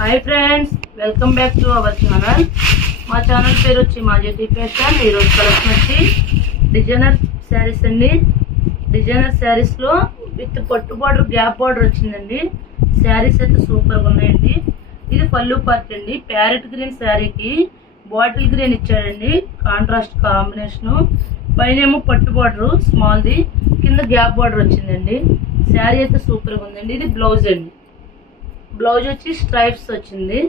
Hi friends welcome back to our channel మా channel పేరు వచ్చి మాజెటీ ఫ్యాషన్ ఈరోజు కలెక్షన్ వచ్చి డిజైనర్ శారీస్ అండి. డిజైనర్ శారీస్లో విత్ పట్టు బార్డర్ గ్యాప్ బార్డర్ వచ్చిందండి. శారీస్ అయితే సూపర్గా ఉన్నాయండి. ఇది పళ్ళు పార్ట్ అండి. ప్యారెట్ గ్రీన్ శారీకి బాటిల్ గ్రీన్ ఇచ్చాడండి. కాంట్రాస్ట్ కాంబినేషను పైన ఏమో పట్టు బార్డర్ స్మాల్ది కింద గ్యాప్ బార్డర్ వచ్చిందండి. శారీ అయితే సూపర్గా ఉందండి. ఇది బ్లౌజ్ అండి. బ్లౌజ్ వచ్చి స్ట్రైప్స్ వచ్చింది.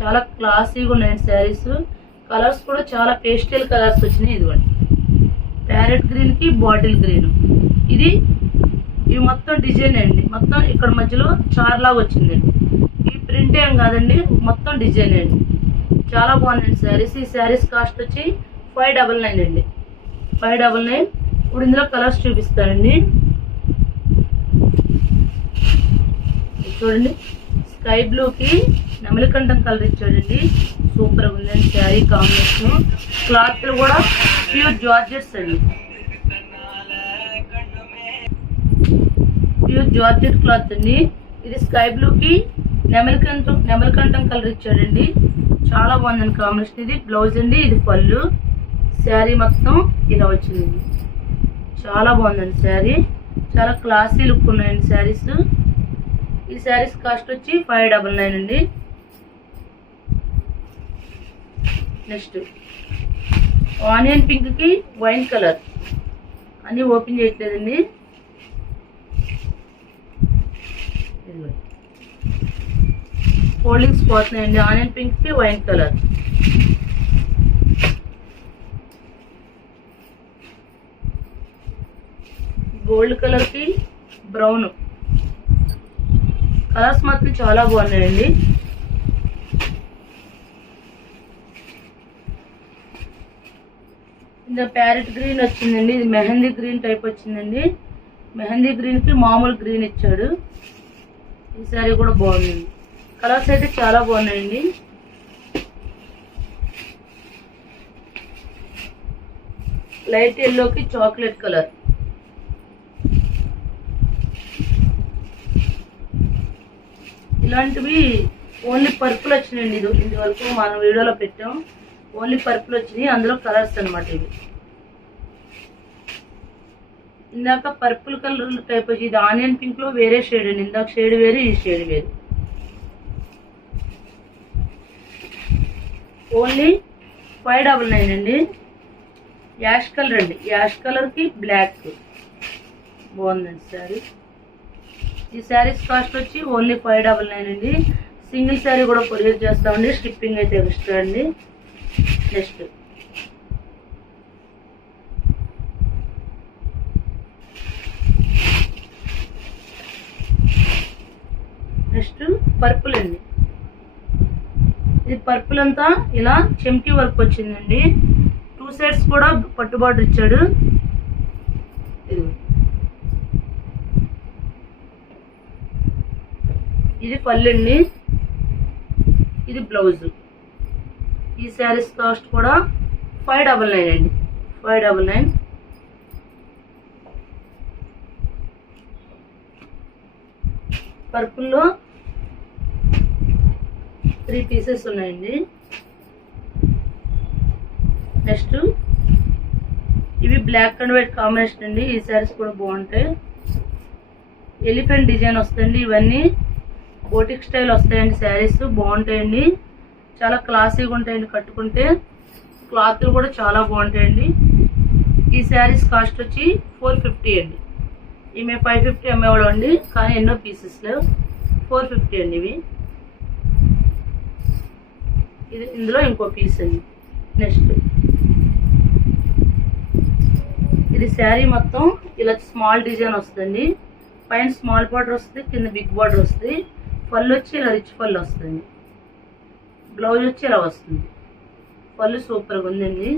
చాలా క్లాసీగా ఉన్నాయి శారీస్. కలర్స్ కూడా చాలా పేస్టల్ కలర్స్ వచ్చినాయి ఇదిగోండి. ప్యారెట్ గ్రీన్కి బాటిల్ గ్రీన్. ఇది ఇవి మొత్తం డిజైన్ అండి. మొత్తం ఇక్కడ మధ్యలో చార్లాగా వచ్చిందండి ఈ ప్రింట్ ఏం కాదండి మొత్తం డిజైన్ అండి. చాలా బాగుందండి శారీస్. ఈ శారీస్ కాస్ట్ వచ్చి ఫైవ్ డబల్ నైన్ అండి. Five double nine. ఇప్పుడు ఇందులో కలర్స్ చూపిస్తానండి. చూడండి. స్కై బ్లూకి నెమలికంఠం కలర్ ఇచ్చాడండి. సూపర్ ఉందండి శారీ కాంబినేషన్. క్లాత్ కూడా ప్యూర్ జార్జెట్స్ అండి. ప్యూర్ జార్జెట్ క్లాత్ అండి. ఇది స్కై బ్లూకి నెమలికంఠం నెమలికంఠం కలర్ ఇచ్చాడండి. చాలా బాగుందండి కాంబినేషన్. ఇది బ్లౌజ్ అండి ఇది పళ్ళు. శారీ మొత్తం ఇలా వచ్చింది. చాలా బాగుందండి శారీ. చాలా క్లాసీ లుక్ ఉన్నాయండి శారీస్. ఈ శారీస్ కాస్ట్ వచ్చి ఫైవ్ డబల్ నైన్ అండి. నెక్స్ట్ ఆనియన్ పింక్కి వైన్ కలర్ అన్ని ఓపెన్ చేయట్లేదండి. ఫోల్డింగ్స్ పోతున్నాయండి ఆనియన్ పింక్కి వైన్ కలర్ గోల్డ్ కలర్కి బ్రౌన్ కలర్స్ మాత్రం చాలా బాగున్నాయండి. ఇంత ప్యారెట్ గ్రీన్ వచ్చిందండి ఇది మెహందీ గ్రీన్ టైప్ వచ్చిందండి. మెహందీ గ్రీన్కి మామూలు గ్రీన్ ఇచ్చాడు. ఈ సారీ కూడా బాగుందండి కలర్స్ అయితే చాలా బాగున్నాయండి. లైట్ ఎల్లోకి చాక్లెట్ కలర్. ఇలాంటివి ఓన్లీ పర్పుల్ వచ్చినాయండి ఇది ఇంతవరకు మనం వీడియోలో పెట్టాం. ఓన్లీ పర్పుల్ వచ్చినాయి. అందులో కలర్స్ అనమాట ఇవి. ఇందాక పర్పుల్ కలర్ టైప్ వచ్చి ఇది ఆనియన్ పింక్లో వేరే షేడ్ అండి. ఇందాక షేడ్ వేరు ఈ షేడ్ వేరు. ఓన్లీ ఫైవ్ డబల్ నైన్ అండి. యాష్ కలర్ అండి. యాష్ కలర్కి బ్లాక్. బాగుందండి సారీ. ఈ శారీస్ కాస్ట్ వచ్చి ఓన్లీ ఫైవ్ డబల్ నైన్ అండి. సింగిల్ శారీ కూడా కొరియర్ చేస్తామండి. స్టిప్పింగ్ అయితే ఎక్స్ట్రా అండి. నెక్స్ట్. నెక్స్ట్ పర్పుల్ అండి. ఇది పర్పుల్ అంతా ఇలా చెమ్కి వర్క్ వచ్చిందండి. టూ సైడ్స్ కూడా పట్టుబాటు ఇచ్చాడు ఇది ఇది పల్లెండి ఇది బ్లౌజ్. ఈ శారీస్ కాస్ట్ కూడా ఫైవ్ డబల్ నైన్ అండి. Five double nine. పర్పుల్లో three pieces ఉన్నాయండి. నెక్స్ట్ ఇవి బ్లాక్ అండ్ వైట్ కాంబినేషన్ అండి. ఈ శారీస్ కూడా బాగుంటాయి. ఎలిఫెంట్ డిజైన్ వస్తుంది ఇవన్నీ. బోటిక్ స్టైల్ వస్తాయండి శారీస్. బాగుంటాయండి. చాలా క్లాసీగా ఉంటాయండి కట్టుకుంటే. క్లాత్లు కూడా చాలా బాగుంటాయండి. ఈ శారీస్ కాస్ట్ వచ్చి ఫోర్ ఫిఫ్టీ అండి. ఈమె మేము ఫైవ్ ఫిఫ్టీ అమ్మేవాడు అండి. కానీ ఎన్నో పీసెస్ ఫోర్ ఫిఫ్టీ అండి ఇవి. ఇది ఇందులో ఇంకో పీస్ అండి. నెక్స్ట్. ఇది శారీ మొత్తం ఇలా స్మాల్ డిజైన్ వస్తుంది పైన స్మాల్ బార్డర్ వస్తుంది కింద బిగ్ బార్డర్ వస్తుంది. పళ్ళు వచ్చి ఇలా రిచ్ పళ్ళు వస్తుంది. బ్లౌజ్ వచ్చి ఇలా వస్తుంది. పళ్ళు సూపర్గా ఉందండి.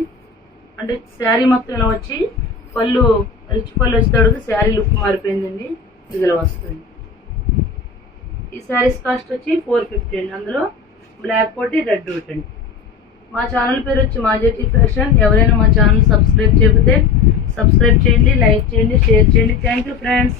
అంటే శారీ మొత్తం ఇలా వచ్చి పళ్ళు రిచ్ పళ్ళు వచ్చేటప్పుడు శారీ లుక్ మారిపోయిందండి. ఇది ఇలా వస్తుంది. ఈ శారీస్ కాస్ట్ వచ్చి ఫోర్ ఫిఫ్టీ అండి. అందులో బ్లాక్ ఒకటి రెడ్ ఒకటి అండి. మా ఛానల్ పేరు వచ్చి మాజెటి ఫ్యాషన్. ఎవరైనా మా ఛానల్ సబ్స్క్రైబ్ చేయకపోతే సబ్స్క్రైబ్ చేయండి లైక్ చేయండి షేర్ చేయండి. Thank you friends